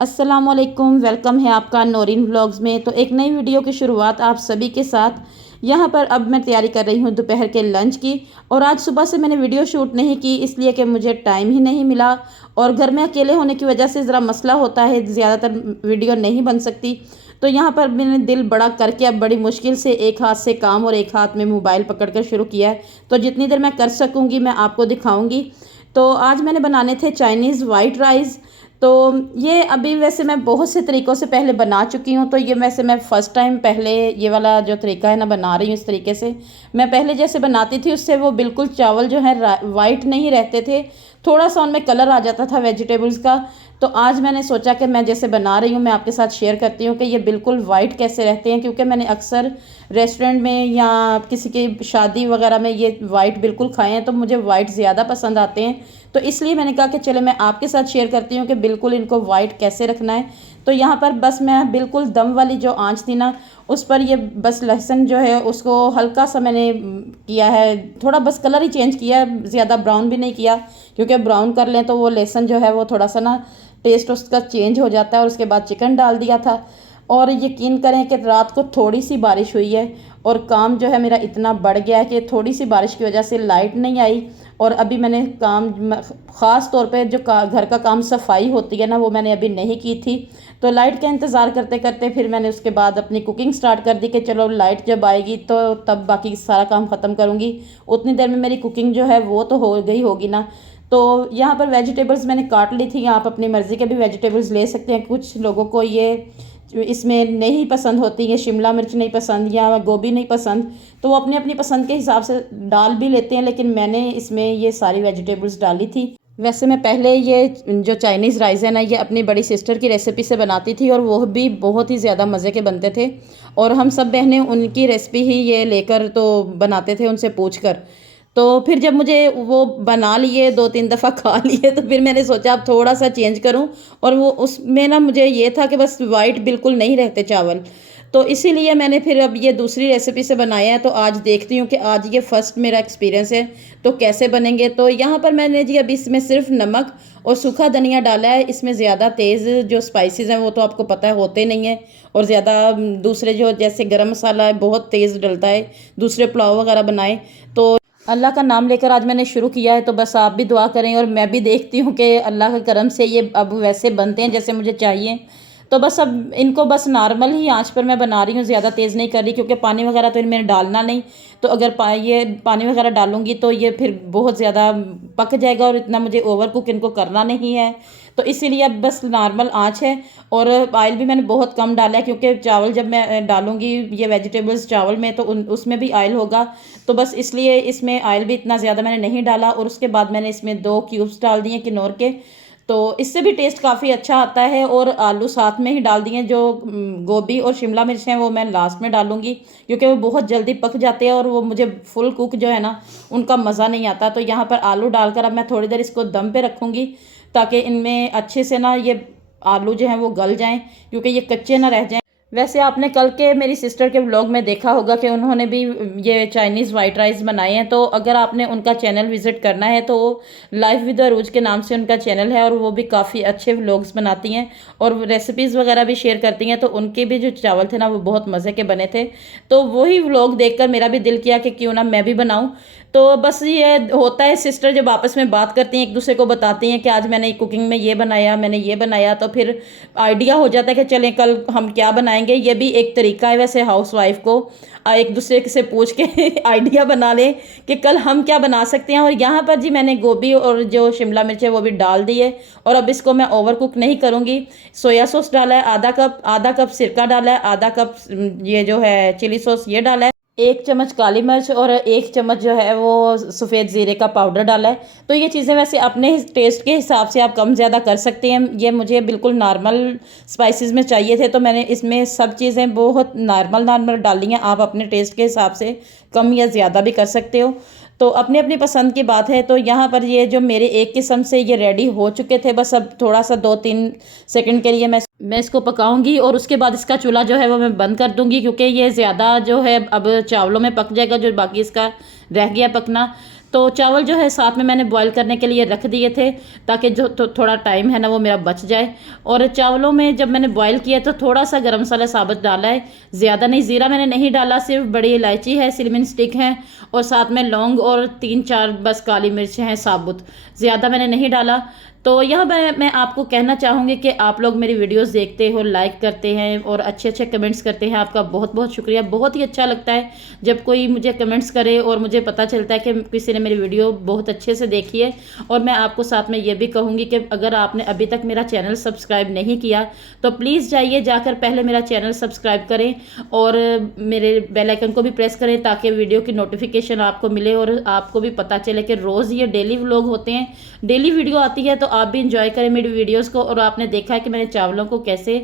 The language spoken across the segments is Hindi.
अस्सलामुअलैकुम, वेलकम है आपका नौरीन व्लॉग्स में। तो एक नई वीडियो की शुरुआत आप सभी के साथ। यहाँ पर अब मैं तैयारी कर रही हूँ दोपहर के लंच की। और आज सुबह से मैंने वीडियो शूट नहीं की इसलिए कि मुझे टाइम ही नहीं मिला, और घर में अकेले होने की वजह से ज़रा मसला होता है, ज़्यादातर वीडियो नहीं बन सकती। तो यहाँ पर मैंने दिल बड़ा करके अब बड़ी मुश्किल से एक हाथ से काम और एक हाथ में मोबाइल पकड़ कर शुरू किया है। तो जितनी देर मैं कर सकूँगी मैं आपको दिखाऊँगी। तो आज मैंने बनाने थे चाइनीज़ वाइट राइस। तो ये अभी वैसे मैं बहुत से तरीक़ों से पहले बना चुकी हूँ, तो ये वैसे मैं फ़र्स्ट टाइम पहले ये वाला जो तरीका है ना बना रही हूँ इस तरीके से। मैं पहले जैसे बनाती थी उससे वो बिल्कुल चावल जो है वाइट नहीं रहते थे, थोड़ा सा उनमें कलर आ जाता था वेजिटेबल्स का। तो आज मैंने सोचा कि मैं जैसे बना रही हूँ मैं आपके साथ शेयर करती हूँ कि ये बिल्कुल वाइट कैसे रहते हैं, क्योंकि मैंने अक्सर रेस्टोरेंट में या किसी की शादी वगैरह में ये वाइट बिल्कुल खाए हैं, तो मुझे वाइट ज़्यादा पसंद आते हैं। तो इसलिए मैंने कहा कि चलो मैं आपके साथ शेयर करती हूँ कि बिल्कुल इनको वाइट कैसे रखना है। तो यहाँ पर बस मैं बिल्कुल दम वाली जो आंच थी ना उस पर ये बस लहसुन जो है उसको हल्का सा मैंने किया है, थोड़ा बस कलर ही चेंज किया है, ज़्यादा ब्राउन भी नहीं किया, क्योंकि ब्राउन कर लें तो वो लहसुन जो है वो थोड़ा सा ना टेस्ट उसका चेंज हो जाता है। और उसके बाद चिकन डाल दिया था। और यकीन करें कि रात को थोड़ी सी बारिश हुई है और काम जो है मेरा इतना बढ़ गया है कि थोड़ी सी बारिश की वजह से लाइट नहीं आई। और अभी मैंने काम ख़ास तौर पे जो घर का काम सफाई होती है ना वो मैंने अभी नहीं की थी। तो लाइट का इंतज़ार करते करते फिर मैंने उसके बाद अपनी कुकिंग स्टार्ट कर दी कि चलो लाइट जब आएगी तो तब बाकी सारा काम ख़त्म करूँगी, उतनी देर में मेरी कुकिंग जो है वो तो हो गई होगी ना। तो यहाँ पर वेजिटेबल्स मैंने काट ली थी, आप अपनी मर्ज़ी के भी वेजिटेबल्स ले सकते हैं। कुछ लोगों को ये इसमें नहीं पसंद होती है, शिमला मिर्च नहीं पसंद या गोभी नहीं पसंद, तो वो अपनी अपनी पसंद के हिसाब से डाल भी लेते हैं, लेकिन मैंने इसमें ये सारी वेजिटेबल्स डाली थी। वैसे मैं पहले ये जो चाइनीज़ राइस है ना ये अपनी बड़ी सिस्टर की रेसिपी से बनाती थी और वो भी बहुत ही ज़्यादा मज़े के बनते थे। और हम सब बहनें उनकी रेसिपी ही ये लेकर तो बनाते थे उनसे पूछ कर। तो फिर जब मुझे वो बना लिए, 2-3 दफ़ा खा लिए, तो फिर मैंने सोचा अब थोड़ा सा चेंज करूं। और वो उसमें ना मुझे ये था कि बस वाइट बिल्कुल नहीं रहते चावल, तो इसीलिए मैंने फिर अब ये दूसरी रेसिपी से बनाया है। तो आज देखती हूँ कि आज ये फ़र्स्ट मेरा एक्सपीरियंस है तो कैसे बनेंगे। तो यहाँ पर मैंने जी अभी इसमें सिर्फ नमक और सूखा धनिया डाला है। इसमें ज़्यादा तेज़ जो स्पाइसेस हैं वो तो आपको पता है होते नहीं हैं, और ज़्यादा दूसरे जो जैसे गरम मसाला है बहुत तेज़ डलता है दूसरे पुलाव वगैरह बनाए। तो अल्लाह का नाम लेकर आज मैंने शुरू किया है, तो बस आप भी दुआ करें और मैं भी देखती हूँ कि अल्लाह के करम से ये अब वैसे बनते हैं जैसे मुझे चाहिए। तो बस अब इनको बस नॉर्मल ही आंच पर मैं बना रही हूँ, ज़्यादा तेज़ नहीं कर रही, क्योंकि पानी वगैरह तो इनमें डालना नहीं। तो अगर ये पानी वगैरह डालूंगी तो ये फिर बहुत ज़्यादा पक जाएगा और इतना मुझे ओवर कुक इनको करना नहीं है। तो इसीलिए अब बस नॉर्मल आंच है। और ऑयल भी मैंने बहुत कम डाला है, क्योंकि चावल जब मैं डालूंगी ये वेजिटेबल्स चावल में तो उसमें भी ऑयल होगा। तो बस इसलिए इसमें ऑयल भी इतना ज़्यादा मैंने नहीं डाला। और उसके बाद मैंने इसमें 2 क्यूब्स डाल दिए किनोर के, तो इससे भी टेस्ट काफ़ी अच्छा आता है। और आलू साथ में ही डाल दिए, जो गोभी और शिमला मिर्च हैं वो मैं लास्ट में डालूंगी, क्योंकि वो बहुत जल्दी पक जाते हैं और वो मुझे फुल कुक जो है ना उनका मज़ा नहीं आता। तो यहाँ पर आलू डालकर अब मैं थोड़ी देर इसको दम पे रखूँगी, ताकि इनमें अच्छे से ना ये आलू जो हैं वो गल जाएं, क्योंकि ये कच्चे ना रह जाएं। वैसे आपने कल के मेरी सिस्टर के व्लॉग में देखा होगा कि उन्होंने भी ये चाइनीज़ वाइट राइस बनाए हैं। तो अगर आपने उनका चैनल विज़िट करना है तो लाइफ विद अरूज के नाम से उनका चैनल है, और वो भी काफ़ी अच्छे व्लॉग्स बनाती हैं और रेसिपीज़ वगैरह भी शेयर करती हैं। तो उनके भी जो चावल थे ना वो बहुत मज़े के बने थे। तो वही व्लॉग देखकर मेरा भी दिल किया कि क्यों ना मैं भी बनाऊँ। तो बस ये होता है, सिस्टर जब आपस में बात करती हैं एक दूसरे को बताती हैं कि आज मैंने कुकिंग में ये बनाया, मैंने ये बनाया, तो फिर आइडिया हो जाता है कि चलें कल हम क्या बनाएंगे। ये भी एक तरीका है वैसे हाउसवाइफ को एक दूसरे से पूछ के आइडिया बना लें कि कल हम क्या बना सकते हैं। और यहाँ पर जी मैंने गोभी और जो शिमला मिर्च है वो भी डाल दी है। और अब इसको मैं ओवर कुक नहीं करूँगी। सोया सॉस डाला है आधा कप सिरका डाला है, आधा कप ये जो है चिली सॉस ये डाला है, 1 चम्मच काली मिर्च और 1 चम्मच जो है वो सफ़ेद ज़ीरे का पाउडर डाला है। तो ये चीज़ें वैसे अपने टेस्ट के हिसाब से आप कम ज़्यादा कर सकते हैं। ये मुझे बिल्कुल नॉर्मल स्पाइसेस में चाहिए थे, तो मैंने इसमें सब चीज़ें बहुत नॉर्मल डाली हैं। आप अपने टेस्ट के हिसाब से कम या ज़्यादा भी कर सकते हो, तो अपनी अपनी पसंद की बात है। तो यहाँ पर ये जो मेरे एक किस्म से ये रेडी हो चुके थे, बस अब थोड़ा सा 2-3 सेकंड के लिए मैं इसको पकाऊंगी और उसके बाद इसका चूल्हा जो है वो मैं बंद कर दूंगी, क्योंकि ये ज़्यादा जो है अब चावलों में पक जाएगा जो बाकी इसका रह गया पकना। तो चावल जो है साथ में मैंने बॉईल करने के लिए रख दिए थे, ताकि जो थोड़ा टाइम है ना वो मेरा बच जाए। और चावलों में जब मैंने बॉईल किया तो थोड़ा सा गरम मसाला साबुत डाला है, ज़्यादा नहीं। ज़ीरा मैंने नहीं डाला, सिर्फ बड़ी इलायची है, सिनेमन स्टिक है, और साथ में लौंग और 3-4 बस काली मिर्च हैं साबुत, ज़्यादा मैंने नहीं डाला। तो यह मैं आपको कहना चाहूँगी कि आप लोग मेरी वीडियोस देखते हो, लाइक करते हैं और अच्छे अच्छे कमेंट्स करते हैं। आपका बहुत बहुत शुक्रिया। बहुत ही अच्छा लगता है जब कोई मुझे कमेंट्स करे और मुझे पता चलता है कि किसी ने मेरी वीडियो बहुत अच्छे से देखी है। और मैं आपको साथ में ये भी कहूँगी कि अगर आपने अभी तक मेरा चैनल सब्सक्राइब नहीं किया तो प्लीज़ जाइए, जाकर पहले मेरा चैनल सब्सक्राइब करें और मेरे बेल आइकन को भी प्रेस करें, ताकि वीडियो की नोटिफिकेशन आपको मिले और आपको भी पता चले कि रोज़ ये डेली व्लॉग होते हैं, डेली वीडियो आती है। तो आप भी इंजॉय करें मेरी वीडियोस को। और आपने देखा है कि मैंने चावलों को कैसे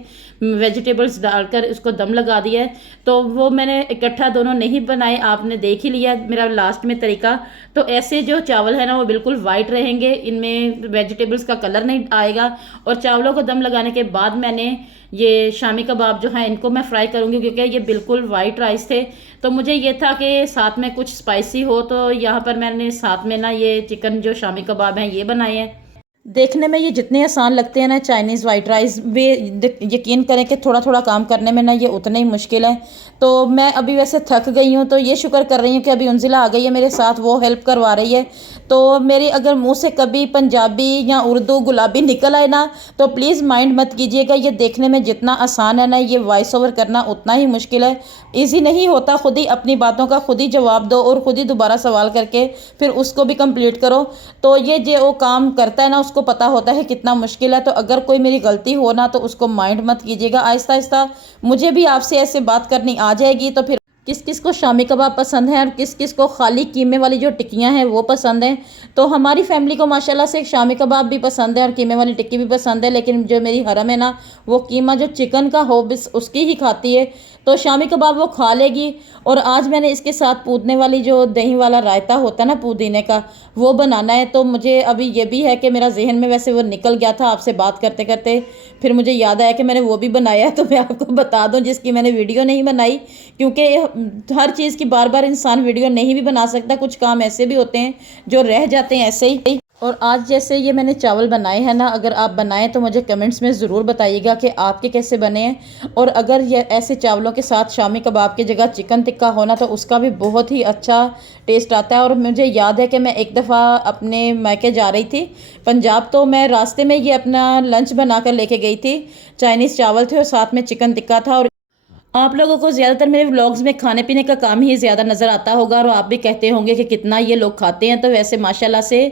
वेजिटेबल्स डालकर उसको दम लगा दिया है, तो वो मैंने इकट्ठा दोनों नहीं बनाए, आपने देख ही लिया मेरा लास्ट में तरीका। तो ऐसे जो चावल है ना वो बिल्कुल वाइट रहेंगे, इनमें वेजिटेबल्स का कलर नहीं आएगा। और चावलों को दम लगाने के बाद मैंने ये शामी कबाब जो है इनको मैं फ्राई करूँगी, क्योंकि ये बिल्कुल वाइट राइस थे। तो मुझे ये था कि साथ में कुछ स्पाइसी हो, तो यहाँ पर मैंने साथ में ना ये चिकन जो शामी कबाब हैं ये बनाए हैं। देखने में ये जितने आसान लगते हैं ना चाइनीज़ वाइट राइस, वे यकीन करें कि थोड़ा थोड़ा काम करने में ना ये उतने ही मुश्किल है। तो मैं अभी वैसे थक गई हूँ, तो ये शुक्र कर रही हूँ कि अभी उंजिला आ गई है मेरे साथ, वो हेल्प करवा रही है। तो मेरी अगर मुंह से कभी पंजाबी या उर्दू गुलाबी निकल आए ना तो प्लीज़ माइंड मत कीजिएगा। ये देखने में जितना आसान है ना, ये वॉइस ओवर करना उतना ही मुश्किल है। ईजी नहीं होता। खुद ही अपनी बातों का खुद ही जवाब दो और खुद ही दोबारा सवाल करके फिर उसको भी कंप्लीट करो। तो ये जो वो काम करता है ना उसको पता होता है कितना मुश्किल है। तो अगर कोई मेरी गलती हो ना तो उसको माइंड मत कीजिएगा। आहिस्ता आहिस्ता मुझे भी आपसे ऐसे बात करनी आ जाएगी। तो फिर किस किस को शामी कबाब पसंद है और किस किस को खाली कीमे वाली जो टिक्कियाँ हैं वो पसंद हैं। तो हमारी फैमिली को माशाल्लाह से शामी कबाब भी पसंद है और कीमे वाली टिक्की भी पसंद है, लेकिन जो मेरी हरम है ना वो कीमा जो चिकन का हो बस उसकी ही खाती है। तो शामी कबाब वो खा लेगी। और आज मैंने इसके साथ पुदीने वाली जो दही वाला रायता होता है ना पुदीने का, वो बनाना है। तो मुझे अभी ये भी है कि मेरा जहन में वैसे वो निकल गया था आपसे बात करते करते, फिर मुझे याद आया कि मैंने वो भी बनाया है। तो मैं आपको बता दूं जिसकी मैंने वीडियो नहीं बनाई, क्योंकि हर चीज़ की बार बार इंसान वीडियो नहीं भी बना सकता। कुछ काम ऐसे भी होते हैं जो रह जाते हैं ऐसे ही। और आज जैसे ये मैंने चावल बनाए हैं ना, अगर आप बनाएं तो मुझे कमेंट्स में ज़रूर बताइएगा कि आपके कैसे बने हैं। और अगर ये ऐसे चावलों के साथ शामी कबाब की जगह चिकन टिक्का होना तो उसका भी बहुत ही अच्छा टेस्ट आता है। और मुझे याद है कि मैं एक दफ़ा अपने मायके जा रही थी पंजाब, तो मैं रास्ते में ये अपना लंच बना कर लेके गई थी। चाइनीज़ चावल थे और साथ में चिकन टिक्का था। और आप लोगों को ज़्यादातर मेरे व्लॉग्स में खाने पीने का काम ही ज़्यादा नज़र आता होगा और आप भी कहते होंगे कि कितना ये लोग खाते हैं। तो वैसे माशाल्लाह से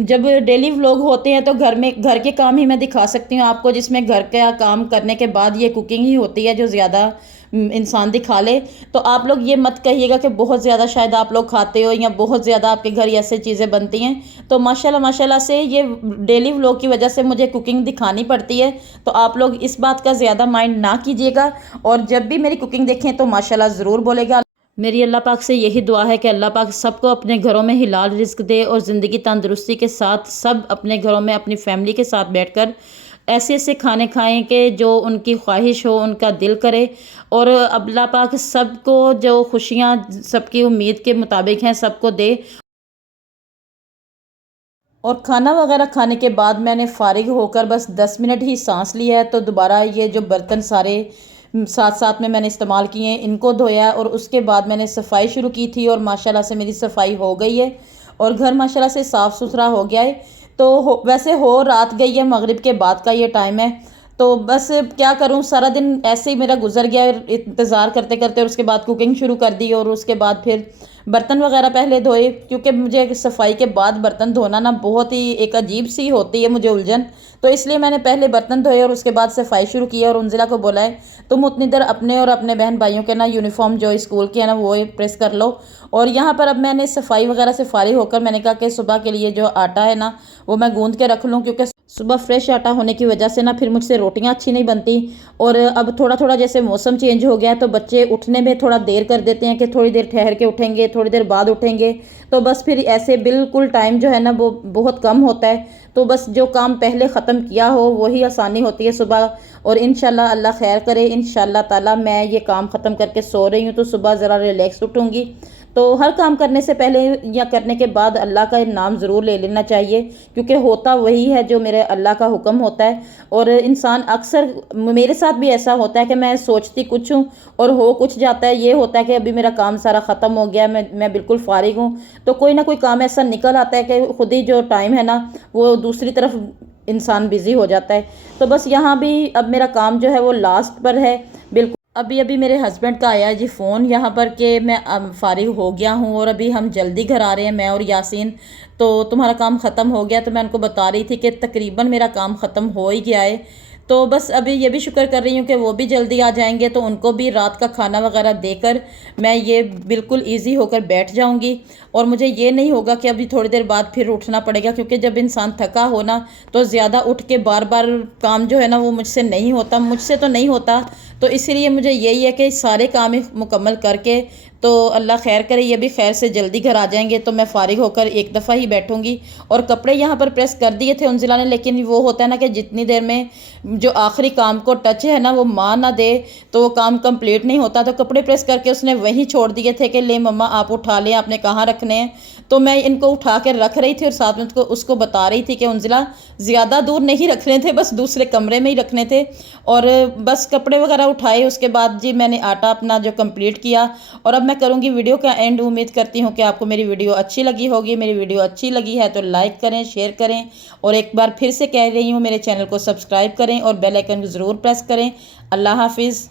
जब डेली व्लॉग होते हैं तो घर के काम ही मैं दिखा सकती हूँ आपको, जिसमें घर का काम करने के बाद ये कुकिंग ही होती है जो ज़्यादा इंसान दिखा ले। तो आप लोग ये मत कहिएगा कि बहुत ज़्यादा शायद आप लोग खाते हो या बहुत ज़्यादा आपके घर ऐसे चीज़ें बनती हैं। तो माशाल्लाह माशाल्लाह से ये डेली व्लॉग की वजह से मुझे कुकिंग दिखानी पड़ती है। तो आप लोग इस बात का ज़्यादा माइंड ना कीजिएगा और जब भी मेरी कुकिंग देखें तो माशाल्लाह ज़रूर बोलेगा। मेरी अल्लाह पाक से यही दुआ है कि अल्लाह पाक सबको अपने घरों में हिलाल रिस्क दे और ज़िंदगी तंदुरुस्ती के साथ सब अपने घरों में अपनी फैमिली के साथ बैठकर ऐसे ऐसे खाने खाएं कि जो उनकी ख्वाहिश हो, उनका दिल करे। और अल्लाह पाक सबको जो खुशियाँ सबकी उम्मीद के मुताबिक हैं सबको दे। और खाना वगैरह खाने के बाद मैंने फ़ारिग होकर बस 10 मिनट ही सांस लिया है। तो दोबारा ये जो बर्तन सारे साथ साथ में मैंने इस्तेमाल किए हैं इनको धोया और उसके बाद मैंने सफाई शुरू की थी और माशाल्लाह से मेरी सफाई हो गई है और घर माशाल्लाह से साफ़ सुथरा हो गया है। तो वैसे हो रात गई है, मगरिब के बाद का ये टाइम है। तो बस क्या करूं, सारा दिन ऐसे ही मेरा गुजर गया इंतज़ार करते करते। और उसके बाद कुकिंग शुरू कर दी और उसके बाद फिर बर्तन वगैरह पहले धोए, क्योंकि मुझे सफाई के बाद बर्तन धोना ना बहुत ही एक अजीब सी होती है मुझे उलझन। तो इसलिए मैंने पहले बर्तन धोए और उसके बाद सफाई शुरू की। और उंजिला को बोला है तुम उतनी देर अपने और अपने बहन भाइयों के ना यूनिफॉर्म जो स्कूल की है ना वो प्रेस कर लो। और यहाँ पर अब मैंने सफाई वगैरह से फारिग होकर मैंने कहा कि सुबह के लिए जो आटा है ना वो मैं गूंद के रख लूँ, क्योंकि सुबह फ्रेश आटा होने की वजह से ना फिर मुझसे रोटियां अच्छी नहीं बनती। और अब थोड़ा थोड़ा जैसे मौसम चेंज हो गया है तो बच्चे उठने में थोड़ा देर कर देते हैं कि थोड़ी देर ठहर के उठेंगे, थोड़ी देर बाद उठेंगे। तो बस फिर ऐसे बिल्कुल टाइम जो है ना वो बहुत कम होता है। तो बस जो काम पहले ख़त्म किया हो वही आसानी होती है सुबह। और इंशाल्लाह अल्लाह खैर करे, इंशाल्लाह ताला मैं ये काम ख़त्म करके सो रही हूँ तो सुबह ज़रा रिलैक्स उठूँगी। तो हर काम करने से पहले या करने के बाद अल्लाह का नाम ज़रूर ले लेना चाहिए, क्योंकि होता वही है जो मेरे अल्लाह का हुक्म होता है। और इंसान अक्सर, मेरे साथ भी ऐसा होता है कि मैं सोचती कुछ हूँ और हो कुछ जाता है। ये होता है कि अभी मेरा काम सारा ख़त्म हो गया, मैं बिल्कुल फारिग हूँ, तो कोई ना कोई काम ऐसा निकल आता है कि खुद ही जो टाइम है ना वो दूसरी तरफ इंसान बिज़ी हो जाता है। तो बस यहाँ भी अब मेरा काम जो है वो लास्ट पर है बिल्कुल। अभी अभी मेरे हस्बैंड का आया जी फ़ोन यहाँ पर कि मैं फ़ारिग हो गया हूँ और अभी हम जल्दी घर आ रहे हैं, मैं और यासीन, तो तुम्हारा काम ख़त्म हो गया। तो मैं उनको बता रही थी कि तकरीबन मेरा काम ख़त्म हो ही गया है। तो बस अभी ये भी शुक्र कर रही हूँ कि वो भी जल्दी आ जाएंगे, तो उनको भी रात का खाना वगैरह देकर मैं ये बिल्कुल ईज़ी होकर बैठ जाऊँगी। और मुझे ये नहीं होगा कि अभी थोड़ी देर बाद फिर उठना पड़ेगा, क्योंकि जब इंसान थका हो ना तो ज़्यादा उठ के बार बार काम जो है ना वो मुझसे तो नहीं होता। तो इसीलिए मुझे यही है कि सारे काम ही मुकम्मल करके, तो अल्लाह खैर करे ये भी खैर से जल्दी घर आ जाएंगे तो मैं फ़ारिग होकर एक दफ़ा ही बैठूंगी। और कपड़े यहाँ पर प्रेस कर दिए थे उनजिला ने, लेकिन वो होता है ना कि जितनी देर में जो आखिरी काम को टच है ना वो माँ ना दे तो वो काम कंप्लीट नहीं होता। तो कपड़े प्रेस करके उसने वहीं छोड़ दिए थे कि ले मम्मा आप उठा लें, आपने कहाँ रखने हैं। तो मैं इनको उठा कर रख रही थी और साथ में उसको बता रही थी कि उनजिला ज़्यादा दूर नहीं रखने थे, बस दूसरे कमरे में ही रखने थे। और बस कपड़े वगैरह उठाए, उसके बाद जी मैंने आटा अपना जो कंप्लीट किया। और अब मैं करूँगी वीडियो का एंड। उम्मीद करती हूँ कि आपको मेरी वीडियो अच्छी लगी होगी। मेरी वीडियो अच्छी लगी है तो लाइक करें, शेयर करें, और एक बार फिर से कह रही हूँ मेरे चैनल को सब्सक्राइब करें और बेल आइकन ज़रूर प्रेस करें। अल्लाह हाफिज़।